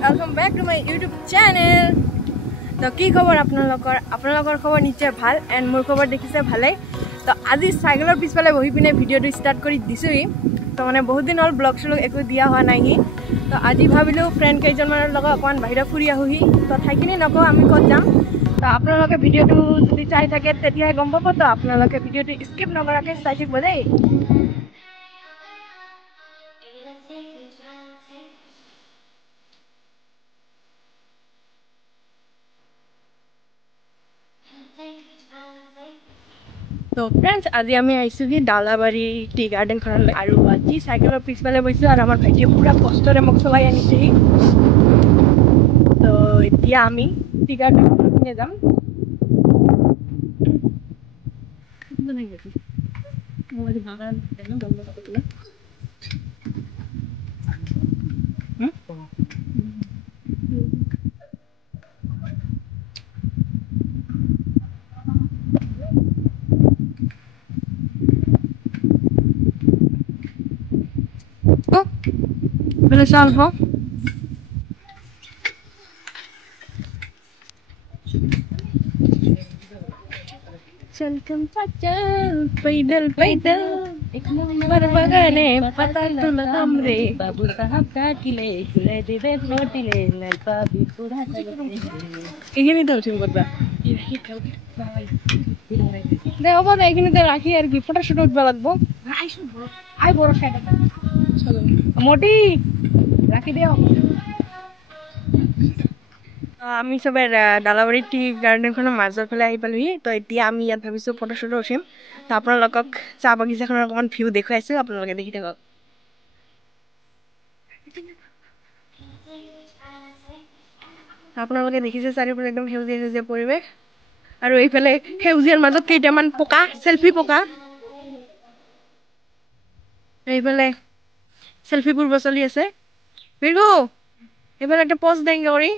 Welcome back to my YouTube channel. তো কি খবৰ আপোনালোকৰ খবৰ নিশ্চয় ভাল এণ্ড মোৰ খবৰ দেখিছে ভালেই। তো আজি চাইকেলৰ পিছফালে বহি পিনে ভিডিঅ'টো ষ্টাৰ্ট কৰি দিছোঁহি। তো মানে বহুত দিন হ'ল ব্লগ চলগ একো দিয়া হোৱা নাইহি। তো আজি ভাবিলোঁ ফ্ৰেণ্ড কেইজনমানৰ লগত অকণমান বাহিৰত ফুৰি আহোঁহি। তো ঠাইখিনি নকওঁ আমি ক'ত যাম। তো আপোনালোকে ভিডিঅ'টো যদি চাই থাকে তেতিয়াহে গম পাব। তো আপোনালোকে ভিডিঅ'টো স্কিপ নকৰাকৈ চাই থাকিব দেই। তো ফ্ৰেণ্ডছ আজি আমি আহিছোঁহি ডালাবাৰী টি গাৰ্ডেনখনলৈ আৰু আজি চাইকেলৰ পিছফালে বহিছোঁ আৰু আমাৰ ভাইটিয়ে পুৰা কষ্টৰে মোক চলাই আনিছেহি। তো এতিয়া আমি টি গাৰ্ডেনখনৰ পিনে যাম। Bilasan ho. Chal पैदल पैदल एक नंबर बगाने पता तुला हमरे बाबू साहब काटिले खुले दिवे नोटिले ललपा भी पूरा এইখিনি তো উঠিম কৰবা দে হ'ব দে এইখিনিতে ৰাখি আৰু কি ফটো শ্বুট উঠবা লাগব আই বড় সাইড চলো মোটি ৰাখি দিও আমি সবে ডালাবাৰী টি গাৰ্ডেনখনৰ মাজৰ ফালে আহি পালোহি। তো এতিয়া আমি ইয়াত ভাবিছোঁ ফটো শ্বুটো উঠিম। তো আপোনালোকক চাহ বাগিচাখনৰ অকণমান ভিউ দেখুৱাইছোঁ, আপোনালোকে দেখি থাকক। আপোনালোকে দেখিছে চাৰিওফালে একদম সেউজীয়া সেউজীয়া পৰিৱেশ আৰু এইফালে সেউজীয়াৰ মাজত কেইটামান পকা চেল্ফি পকা এইফালে চেল্ফি পূৰ্ব চলি আছে। বিৰগু এইফালে একটা পোজ দেংগে কৰি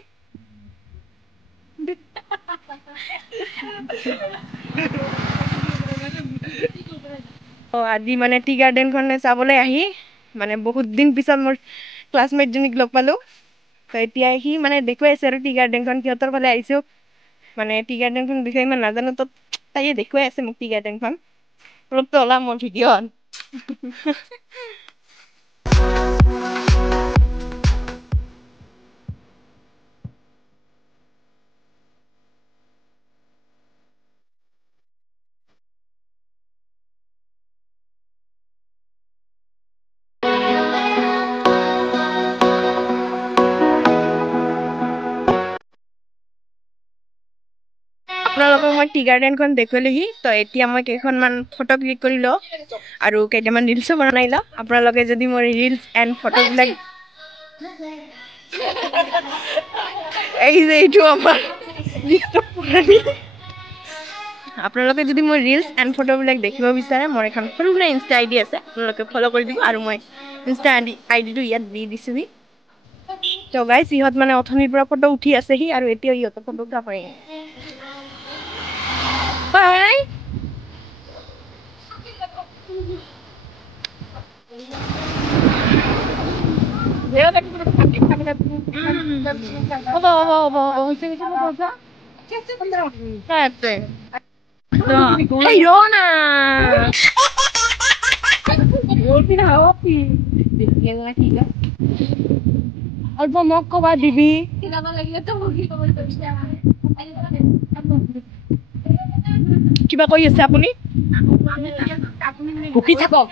আজি মানে টি গাৰ্ডেনখনে চাবলৈ আহি মানে বহুত দিন পিছত মোৰ ক্লাছমেটজনীক লগ পালোঁ। তো এতিয়া সি মানে দেখুৱাইছে আৰু টি গাৰ্ডেনখন সিহঁতৰ ফালে আহিছোঁ। মানে টি গাৰ্ডেনখন বিষয়ে ইমান নাজানো, তো তাইয়ে দেখুৱাই আছে মোক টি গাৰ্ডেনখন। অলপতো ওলাম মোৰ ভিডিঅ'ত। আপোনালোকক মই টি গাৰ্ডেনখন দেখুৱালোহি। তো এতিয়া মই কেইখনমান ফটো ক্লিক কৰি লওঁ আৰু কেইটামান ৰিলছো বনাই লওঁ। আপোনালোকে যদি মোৰ ৰিলছ এণ্ড ফটোবিলাক এই যে এইটো আমাৰ আপোনালোকে যদি মোৰ ৰিলছ এণ্ড ফটোবিলাক দেখিব বিচাৰে মোৰ এখন সৰু সুৰা ইনষ্টা আই ডি আছে, আপোনালোকে ফ'ল' কৰি দিব আৰু মই ইনষ্টা আই ডিটো ইয়াত দি দিছোঁহি। তো গাইছ ইহঁত মানে অথনিৰ পৰা ফটো উঠি আছেহি আৰু এতিয়াও ইহঁতৰ ফটো উঠাব পাৰি। বাই অল্প মোক কবা দিবি কিবা কৈ আছে আপুনি ভুকি থাকক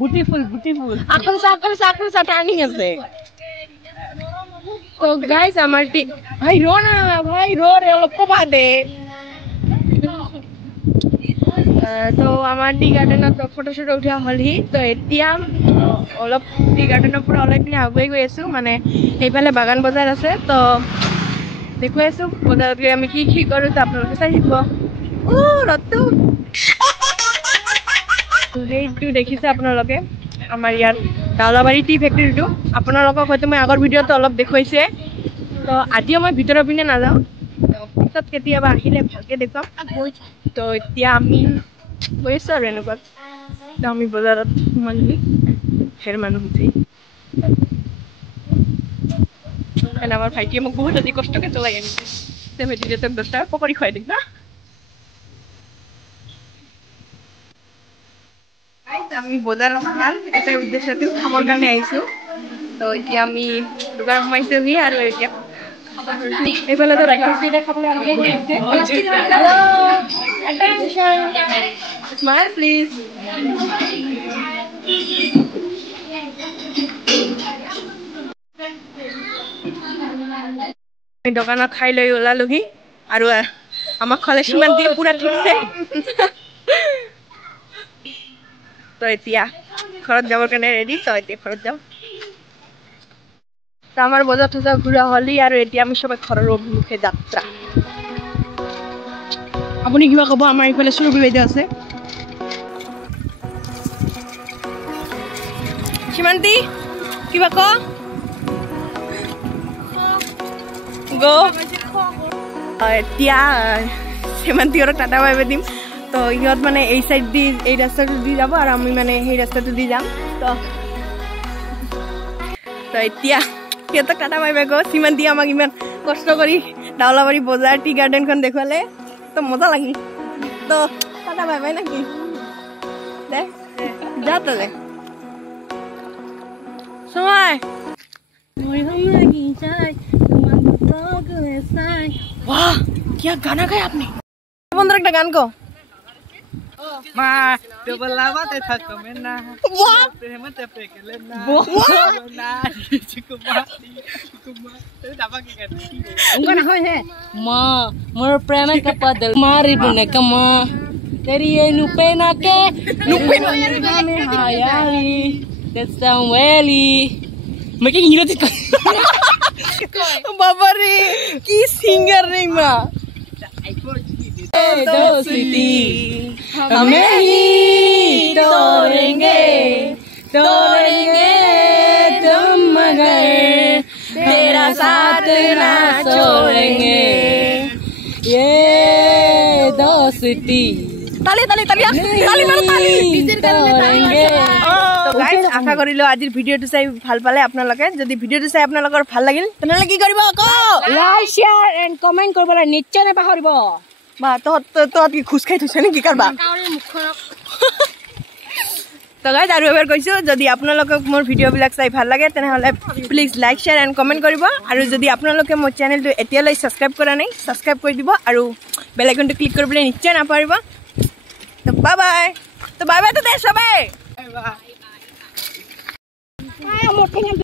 বিউটিফুল আকল চা টাৰ্নিং আছে। তো গাইজ আমাৰ ভাই ৰ না ভাই ৰে অলপ কবা দে। তো আমাৰ টি গাৰ্ডেনত ফটো শ্বুট উঠা হ'লহি। তো এতিয়া অলপ টি গাৰ্ডেনৰ পৰা ওলাই পিনে আগুৱাই গৈ আছোঁ। মানে সেইফালে বাগান বজাৰ আছে, তো দেখুৱাই আছোঁ বজাৰত গৈ আমি কি কৰোঁ। তো আপোনালোকে চাই থাকিব। ৰ'দটো সেইটো দেখিছে আপোনালোকে আমাৰ ইয়াত ডালাবাৰী টি ফেক্টৰীটো। আপোনালোকক হয়তো মই আগৰ ভিডিঅ'টো অলপ দেখুৱাইছে। তো আজিও মই ভিতৰৰ পিনে নাযাওঁ, পিছত কেতিয়াবা আহিলে ভালকৈ দেখুৱাম। তো এতিয়া আমি গৈ আছোঁ আৰু এনেকুৱা আমি বজাৰত সোমালি ফেৰ মানুহ উঠি আমাৰ ভাইটিয়ে মোক বহুত অতি কষ্টকে চলাই আনিছে ভাইটিয়ে 10 টকা পকৰি খুৱাই দিম না আমি বজাৰত এটা উদ্দেশ্যতে খাবৰ কাৰণে আহিছো তো এতিয়া আমি দোকান সোমাইছোহি আৰু এতিয়া এইফালে তো ৰাক্ষসীটা খাবলৈ আৰম্ভ কৰিছে attention smile please দোকানত খাই লৈ ওলালোহি আৰু আমাক খলে সিমান দিয়ে পুৰা ঠিকছে তো এতিয়া ঘৰত যাবৰ কাৰণে ৰেডি তো এতিয়া ঘৰত যাম তো আমাৰ বজাৰ থজা ঘূৰা হলি আৰু এতিয়া আমি সবাই ঘৰৰ অভিমুখে যাত্ৰা আপুনি কিবা ক'ব আমাৰ এইফালে সুৰভি বাইদেউ আছে সীমান্তি কিবা ক গো এতিয়া সীমান্তিহঁতক টাটা বাই বাই দিম তো ইহঁত মানে এই সাইড দি এই ৰাস্তাটো দি যাব আৰু আমি মানে সেই ৰাস্তাটো দি যাম তো এতিয়া সিহঁতক টাটা বাই বাই গো সীমান্তি আমাক ইমান কষ্ট কৰি ডাউলাবাৰী বজাৰ টি গাৰ্ডেনখন দেখুৱালে তো মজা লাগিল তো টাটা বাই বাই নাকি দে যা তলে সময় वाह क्या गाना गाया आपने बंदर का गान को मा डबलावा ते थक में ना वाह प्रेम ते पे के लेना ना चिकुमा ते दाबा के करती उनका ना है मां मोर प्रेम का पदल मारी बुने कमा तेरी ये नुपे ना के नुपे में हायाई दस्ता वेली मैं के हीरो थी बाबा रे की सिंगर रे मां दो सिटी हमें ही तोड़ेंगे तुम मगर तेरा साथ ना छोड़ेंगे ये दोस्ती ताली ताली ताली ताली मारो ताली डीजे तोड़ेंगे তো গাইস আশা কৰিলো আজিৰ ভিডিঅটো চাই ভাল পালে আপোনালোকে যদি ভিডিঅটো চাই আপোনালোকৰ ভাল লাগিল তেনেহলে কি কৰিব আকৌ লাইক শেয়াৰ এন্ড কমেন্ট কৰিবলৈ নিশ্চয় নাপাহৰিব বা তহঁত কি খুচ খাই থৈছে নেকি কাৰবা তো গাইস আৰু এবাৰ কৈছো যদি আপোনালোকক মোৰ ভিডিঅ'বিলাক চাই ভাল লাগে তেনেহলে please like share and comment কৰিব আৰু যদি আপোনালোকে মোৰ চেনেলটো এতিয়ালৈ সাবস্ক্ৰাইব কৰা নাই সাবস্ক্ৰাইব কৰি দিব আৰু বেল আইকনটো ক্লিক কৰিবলৈ নিশ্চয় নাপাহৰিব তো বাই বাই তো দে সবাই बाय Ay, amor,